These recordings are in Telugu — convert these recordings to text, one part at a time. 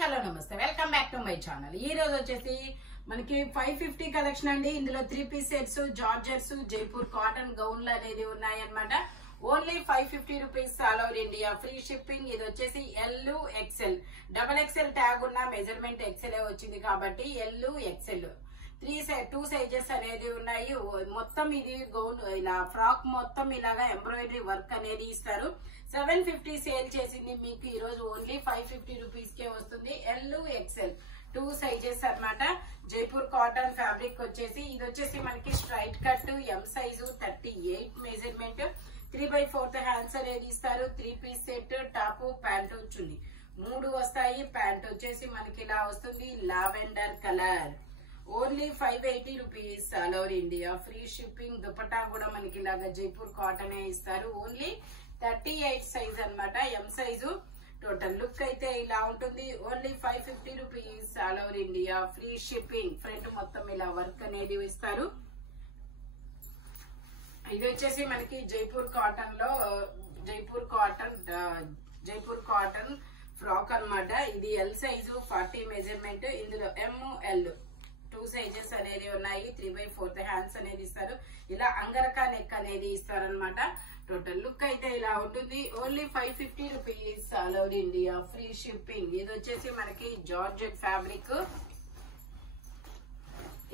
హలో నమస్తే welcome back to my channel. ఈ రోజు వచ్చేసి మనకి 550 కలెక్షన్ అండి. ఇందులో 3 piece sets, georgettes, Jaipur cotton గౌన్లు అనేది ఉన్నాయి అన్నమాట. Only 550 rupees all over India, free shipping. ఇది వచ్చేసి L XL, double XL tag ఉన్న మెజర్మెంట్ ఎక్స్ఎల్ వచ్చింది కాబట్టి ఎల్ ఎక్స్ఎల్ 2 సైజెస్ అనేది ఉన్నాయి. మొత్తం ఇది గౌన్ ఇలా ఫ్రాక్ మొత్తం ఇలాగా ఎంబ్రాయిడరీ వర్క్ అనేది ఇస్తారు. 750 సేల్ చేసింది మీకు ఈ రోజు ఓన్లీ 550 రూపీస్ కే వస్తుంది. ఎల్ ఎక్స్ఎల్ 2 సైజెస్ అన్నమాట. జైపూర్ కాటన్ ఫ్యాబ్రిక్ వచ్చేసి ఇది వచ్చేసి మనకి straight cut M size 38 measurement, 3/4 hands అనేది ఇస్తారు. 3 పీస్ సెట్, టాప్ ప్యాంటు చున్నీ 3 వస్తాయి. ప్యాంట్ వచ్చేసి మనకి ఇలా వస్తుంది lavender colour. Only 580 rupees all over India, free shipping. Dupatta కూడా మనకి ఇలాగా జైపూర్ కాటన్ ఇస్తారు. ఓన్లీ 38 సైజ్ అన్నమాట, ఎం సైజు. టోటల్ లుక్ అయితే ఇలా ఉంటుంది. Only 550 rupees all over India, free shipping. Front మొత్తం ఇలా వర్క్ అనేది ఇస్తారు. ఇది వచ్చేసి మనకి జైపూర్ కాటన్ లో జైపూర్ కాటన్ ఫ్రాక్ అన్నమాట. ఇది ఎల్ సైజు 40 మెజర్మెంట్. ఇందులో ఎంఎల్ 2 సైజెస్ అనేది ఉన్నాయి. 3/4 హ్యాండ్స్ అనేది ఇస్తారు. ఇలా అంగరకా నెక్ అనేది ఇస్తారనమాట. టోటల్ లుక్ అయితే ఇలా ఉంటుంది. Only 550 rupees all over India, free shipping. ఇది వచ్చేసి మనకి జార్జెట్ ఫ్యాబ్రిక్.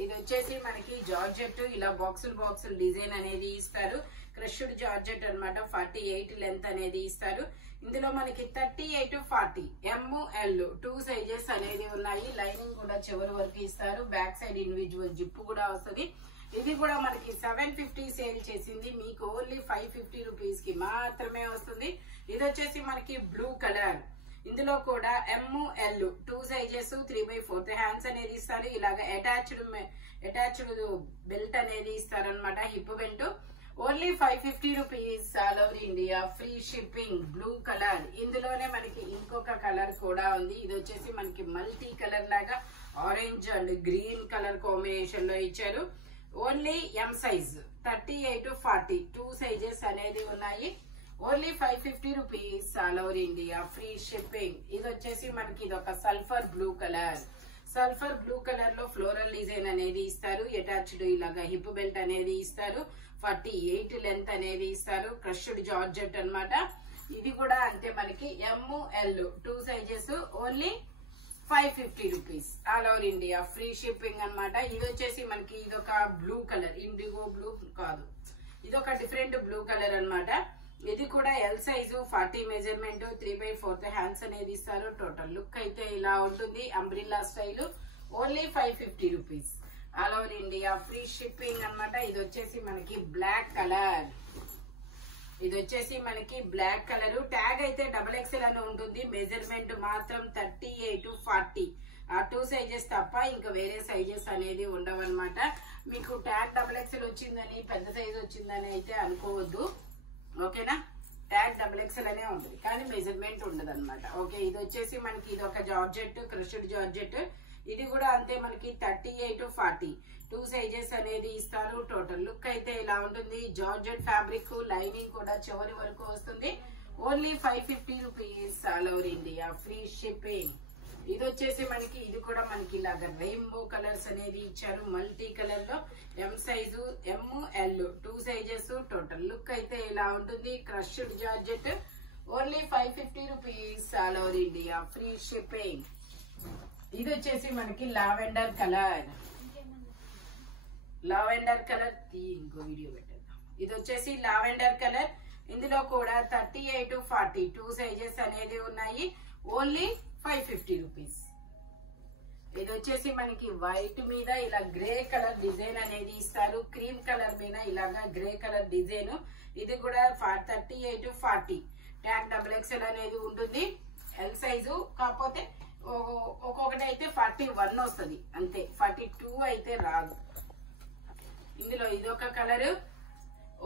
ఇది వచ్చేసి మనకి జార్జెట్ ఇలా బాక్సులు డిజైన్ అనేది ఇస్తారు. క్రష్డ్ జార్జెట్ అన్నమాట. 48 లెంత్ అనేది ఇస్తారు. ఇందులో మనకి 38, 40 ఎంఎల్ 2 సైజెస్ అనేది ఉన్నాయి. లైనింగ్ కూడా చివరి వరకు ఇస్తారు. బ్యాక్ సైడ్ ఇండివిజువల్ జిప్ కూడా వస్తుంది. ఇది కూడా మనకి 750 సేల్ చేసింది మీకు ఓన్లీ 550 రూపీస్ కి మాత్రమే వస్తుంది. ఇది వచ్చేసి మనకి బ్లూ కలర్. ఇందులో కూడా ఎంఎల్ 2 సైజెస్, 3/4 హ్యాండ్స్ అనేది ఇస్తారు. ఇలాగ అటాచ్డ్ బెల్ట్ అనేది ఇస్తారనమాట, hip belt. Only 550 rupees all over India, free shipping. Blue colour. ఇందులోనే మనకి ఇంకొక కలర్ కూడా ఉంది. ఇది వచ్చేసి మనకి మల్టీ కలర్ లాగా orange and green colour combination లో ఇచ్చారు. ఓన్లీ ఎం సైజ్ 38, 40 2 సైజెస్ అనేది ఉన్నాయి. Only 550 rupees all over India, free shipping. ఇది వచ్చేసి మనకి ఇది ఒక సల్ఫర్ బ్లూ కలర్ లో ఫ్లోరల్ డిజైన్ అనేది ఇస్తారు. అటాచ్డ్ ఇలాగా హిప్ బెల్ట్ అనేది ఇస్తారు. 48 లెంత్ అనేది ఇస్తారు. క్రష్డ్ జార్జెట్ అన్నమాట. ఇది కూడా అంతే మనకి ML 2 sizes. Only 550 rupees all over India, free shipping అన్నమాట. ఇది వచ్చేసి మనకి ఇదొక బ్లూ కలర్, ఇండిగో బ్లూ కాదు, ఇదొక డిఫరెంట్ బ్లూ కలర్ అన్నమాట. ఇది కూడా ఎల్ సైజు 40 మెజర్మెంట్, 3/4 హ్యాండ్స్ అనేది ఇస్తారు. టోటల్ లుక్ అయితే ఇలా ఉంటుంది. Umbrella style. Only 550 rupees all over India, free shipping అన్నమాట. ఇది వచ్చేసి మనకి బ్లాక్ కలర్. ట్యాగ్ అయితే డబల్ ఎక్స్ఎల్ అని ఉంటుంది. మెజర్మెంట్ మాత్రం 38, 40 ఆ 2 సైజెస్ తప్ప ఇంకా వేరే సైజెస్ అనేది ఉండవన్నమాట. మీకు ట్యాగ్ డబల్ ఎక్స్ఎల్ వచ్చిందని, పెద్ద సైజ్ వచ్చిందని అయితే అనుకోవద్దు, ఓకేనా. ట్యాగ్ డబల్ ఎక్స్ఎల్ అనే ఉంటుంది కానీ మెజర్మెంట్ ఉండదు అనమాట. ఓకే. ఇది వచ్చేసి మనకి ఇది ఒక జార్జెట్, క్రష్డ్ జార్జెట్. ఇది కూడా అంతే మనకి 38, 40 2 సైజెస్ అనేది ఇస్తారు. టోటల్ లుక్ అయితే ఇలా ఉంటుంది. జార్జెట్ ఫ్యాబ్రిక్, లైనింగ్ కూడా చివరి వరకు వస్తుంది. Only 550 rupees all over India, free shipping. ఇది వచ్చేసి మనకి ఇది కూడా మనకి ఇలాగ రెయిన్బో కలర్స్ అనేది ఇచ్చారు. మల్టీ కలర్ లో M size, ML 2 sizes. Total look అయితే ఇలా ఉంటుంది. Crushed georgette. Only 550 rupees all over India, free shipping. ఇది వచ్చేసి మనకి లావెండర్ కలర్. ఇంకో వీడియో పెట్టేద్దాం. ఇది వచ్చేసి లావెండర్ కలర్. ఇందులో కూడా 38, 40 2 సైజెస్ అనేది ఉన్నాయి. Only 550 rupees. ఇది వచ్చేసి మనకి వైట్ మీద ఇలా గ్రే కలర్ డిజైన్ అనేది ఇస్తారు. క్రీమ్ కలర్ మీద ఇలాగా గ్రే కలర్ డిజైన్. ఇది కూడా 38, 40 ట్యాగ్ డబుల్ ఎక్స్ఎల్ అనేది ఉంటుంది. L size. కాకపోతే ఒక్కొక్కటి అయితే 41 వస్తుంది అంతే, 42 అయితే రాదు. ఇందులో ఇదొక colour.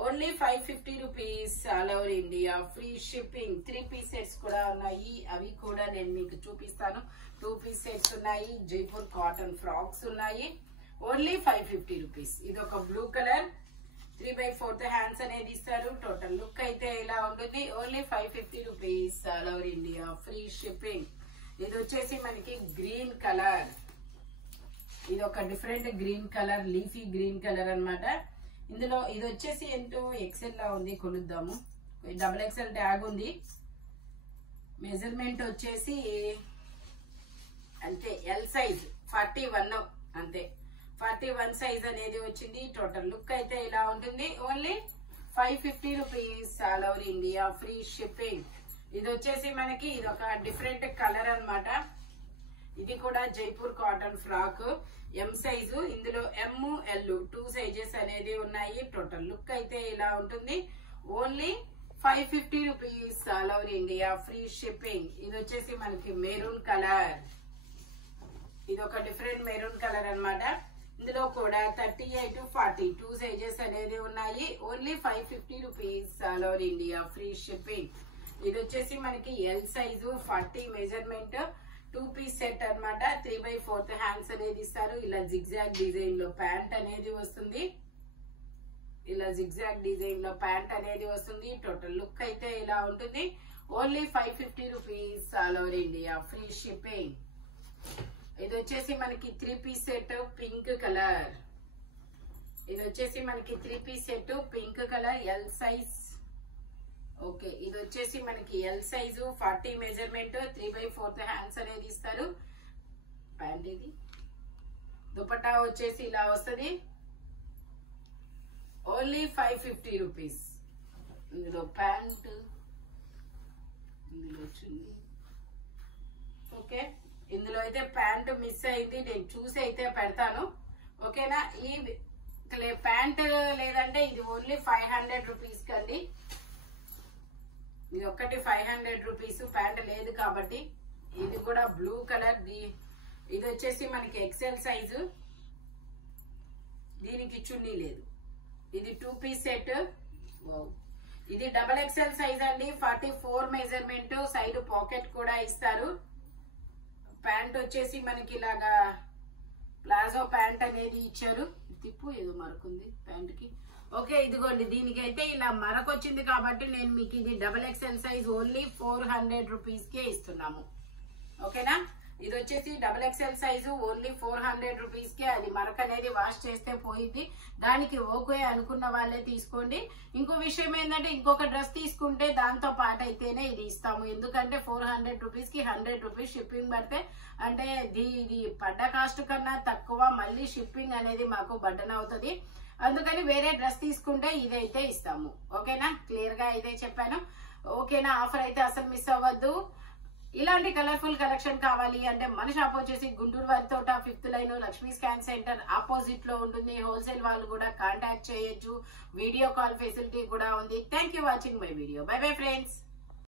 Only 550 rupees all over India, free shipping. 3 piece sets కూడా ఉన్నాయి. అవి కూడా నేను మీకు చూపిస్తాను. 2 పీస్ సెట్స్ ఉన్నాయి. జైపూర్ కాటన్ ఫ్రాక్స్ ఉన్నాయి. Only 550 rupees. ఇది ఒక బ్లూ కలర్. 3/4 హ్యాండ్స్ అనేది ఇస్తారు. టోటల్ లుక్ అయితే ఇలా ఉంటుంది. Only 550 rupees all over India, free shipping. ఇది వచ్చేసి మనకి గ్రీన్ కలర్, ఇది ఒక different green colour, leafy green colour అన్నమాట. ఇందులో ఇది వచ్చేసి ఎంతో ఎక్సెల్ లా ఉంది, కొలుద్దాము. డబుల్ ఎక్సెల్ ట్యాగ్ ఉంది. మెజర్మెంట్ వచ్చేసి అంతే ఎల్ సైజ్ 41 అంతే, 41 సైజ్ అనేది వచ్చింది. టోటల్ లుక్ అయితే ఇలా ఉంటుంది. Only 550 rupees, all over India free shipping. ఇది వచ్చేసి మనకి ఇది ఒక డిఫరెంట్ కలర్ అన్నమాట. ఇది కూడా Jaipur cotton frock, M size. ఇందులో ఎం ఎల్ 2 సైజెస్ అనేది ఉన్నాయి. టోటల్ లుక్ అయితే ఇలా ఉంటుంది. Only 550 rupees, all over India free shipping. ఇది వచ్చేసి మనకి మెరూన్ కలర్, ఇది ఒక డిఫరెంట్ మెరూన్ కలర్ అన్నమాట. ఇందులో కూడా 38 to 40 2 సైజెస్ అనేది ఉన్నాయి. Only 550 rupees, all over India free shipping. ఇది వచ్చేసి మనకి L size 40 measurement, 2 piece set అన్నమాట. 3/4 హ్యాండ్స్ అనేది ఇస్తారు. ఇలా జిగ్జాగ్ డిజైన్ లో ప్యాంట్ అనేది వస్తుంది. ఇలా జిగ్జాగ్ డిజైన్ లో ప్యాంట్ అనేది వస్తుంది. టోటల్ లుక్ అయితే ఇలా ఉంటుంది. Only 550 rupees, all over India free shipping. ఇది వచ్చేసి మనకి 3 పీస్ సెట్ పింక్ కలర్. ఇది వచ్చేసి మనకి 3 piece set pink colour, L size. Okay, ఇది వచ్చేసి మనకి ఎల్ సైజు 40 మెజర్మెంట్, 3/4 హ్యాండ్స్ అనేది ఇస్తారు. ప్యాంట్ ఇది. దుపట్టా వచ్చేసి ఇలా వస్తుంది. Only 550 rupees. ఇందులో ప్యాంట్, ఇందులో చున్నీ. ఓకే, ఇందులో అయితే ప్యాంట్ మిస్ అయింది, నేను చూసి అయితే పెడతాను. ఓకేనా, ఈ ప్యాంట్ లేదంటే ఇది ఓన్లీ 500 రూపీస్ కండి. ఇది ఒక్కటి 500 రూపీస్, ప్యాంట్ లేదు కాబట్టి. ఇది కూడా బ్లూ కలర్. ఇది వచ్చేసి మనకి ఎక్సెల్ సైజు, దీనికి చున్నీ లేదు. ఇది 2 పీస్ సెట్. ఇది డబల్ ఎక్సెల్ సైజ్ అండి, 44 మెజర్మెంట్. సైడ్ పాకెట్ కూడా ఇస్తారు. ప్యాంట్ వచ్చేసి మనకి ఇలాగా ప్లాజో ప్యాంట్ అనేది ఇచ్చారు. తిప్పు, ఏదో మరకుంది ప్యాంట్ కి. ఓకే, ఇదిగోండి, దీనికైతే ఇలా మరకొచ్చింది కాబట్టి నేను మీకు ఇది double XL size only 400 rupees కే ఇస్తున్నాము. ఓకేనా, ఇది వచ్చేసి double XL size only 400 rupees కే. అది మరక అనేది వాష్ చేస్తే పోయింది. దానికి ఓకే అనుకున్న వాళ్ళే తీసుకోండి. ఇంకో విషయం ఏంటంటే, ఇంకొక డ్రెస్ తీసుకుంటే దాంతో పాటు అయితేనే ఇది ఇస్తాము. ఎందుకంటే 400 రూపీస్ కి 100 రూపీస్ షిప్పింగ్ పడితే, అంటే ఇది పడ్డ కాస్ట్ కన్నా తక్కువ, మళ్ళీ షిప్పింగ్ అనేది మాకు బర్డెన్ అవుతుంది. అందుకని వేరే డ్రెస్ తీసుకుంటే ఇదైతే ఇస్తాము. ఓకేనా, క్లియర్ గా అయితే చెప్పాను. ఓకేనా, ఆఫర్ అయితే అసలు మిస్ అవ్వద్దు. ఇలాంటి కలర్ఫుల్ కలెక్షన్ కావాలి అంటే మన షాప్ వచ్చేసి గుంటూరు వారి తోట 5th line Lakshmi scan centre opposite లో ఉంటుంది. హోల్సేల్ వాళ్ళు కూడా కాంటాక్ట్ చేయొచ్చు. వీడియో కాల్ ఫెసిలిటీ కూడా ఉంది. Thank you watching my video. By bye friends.